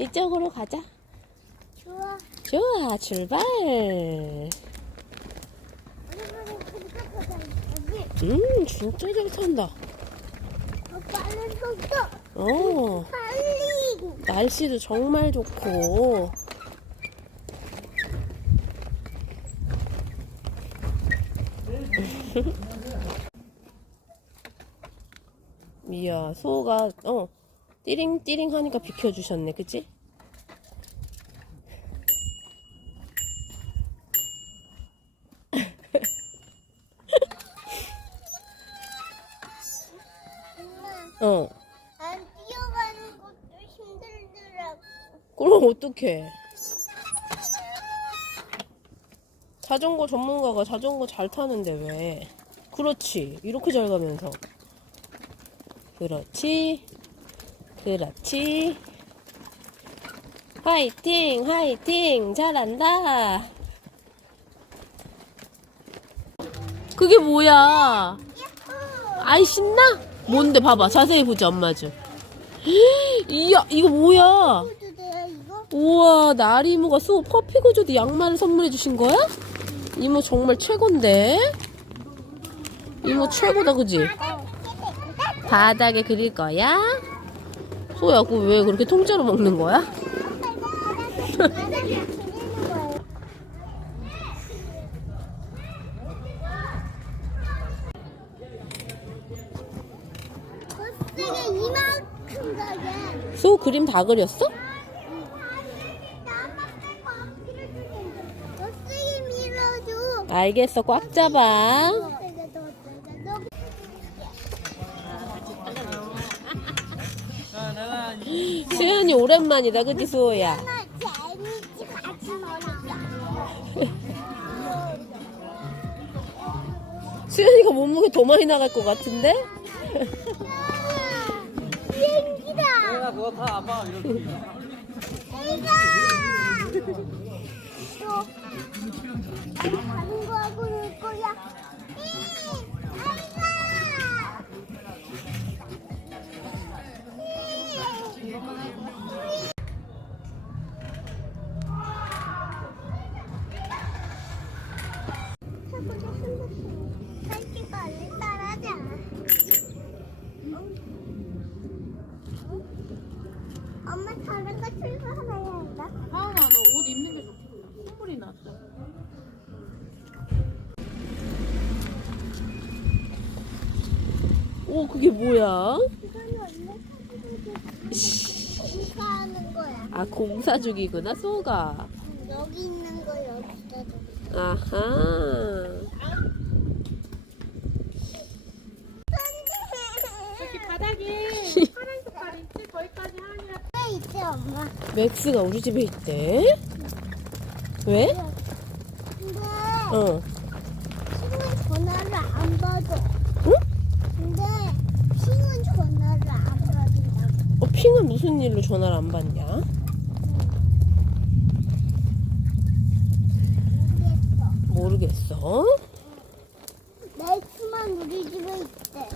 이쪽으로 가자. 좋아. 좋아, 출발. 음, 진짜 잘 탄다. 어, 빠른 속도. 어, 빨리. 날씨도 정말 좋고. 이야, 소가, 어, 띠링띠링 하니까 비켜주셨네, 그치? 어. 안 뛰어가는 것도 힘들더라고. 그럼 어떡해. 자전거 전문가가 자전거 잘 타는데 왜? 그렇지. 이렇게 잘 가면서. 그렇지. 그렇지. 화이팅, 화이팅. 잘한다. 그게 뭐야? 아이, 신나? 뭔데, 봐봐. 자세히 보자, 엄마 좀. 이야, 이거 뭐야? 우와 나리 이모가 수 퍼피고조드 양말을 선물해 주신 거야? 이모 정말 최고인데 이모 최고다 그지? 바닥에 그릴 거야? 소야 그거 왜 그렇게 통째로 먹는 거야? 소 그림 다 그렸어? 알겠어 꽉 잡아 수연이 오랜만이다 그지 수호야 재밌지 같이 놀자. 수연이가 몸무게 더 많이 나갈 것 같은데? 비행기다. 내가 그거 다 아빠가 이렇게 비행기다. 또 가는 거 하고 놀 거야. 오 그게 뭐야? 공사하는 거야. 아 공사죽이구나 소가 여기 있는 거 여기다 줘. 아하 여기 바닥에 파란 색깔 있지? 거기까지 하은이가 왜 있지 엄마? 맥스가 우리 집에 있대 왜? 근데 어 핑은 전화를 안 받아. 응? 근데 핑은 전화를 안 받는다고. 어, 핑은 무슨 일로 전화를 안 받냐? 모르겠어. 모르겠어 맥스만 우리 집에 있대.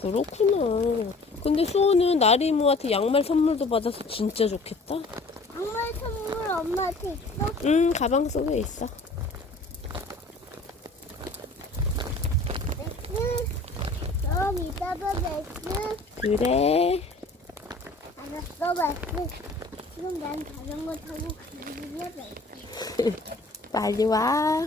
그렇구나 근데 수호는 나리모한테 양말 선물도 받아서 진짜 좋겠다 양말 선물 엄마한테 있어? 응 가방 속에 있어 맥스. 그럼 이따가 맥스. 그래 맥스. 지금 난 자전거 타고 가길래 맥스. 빨리 와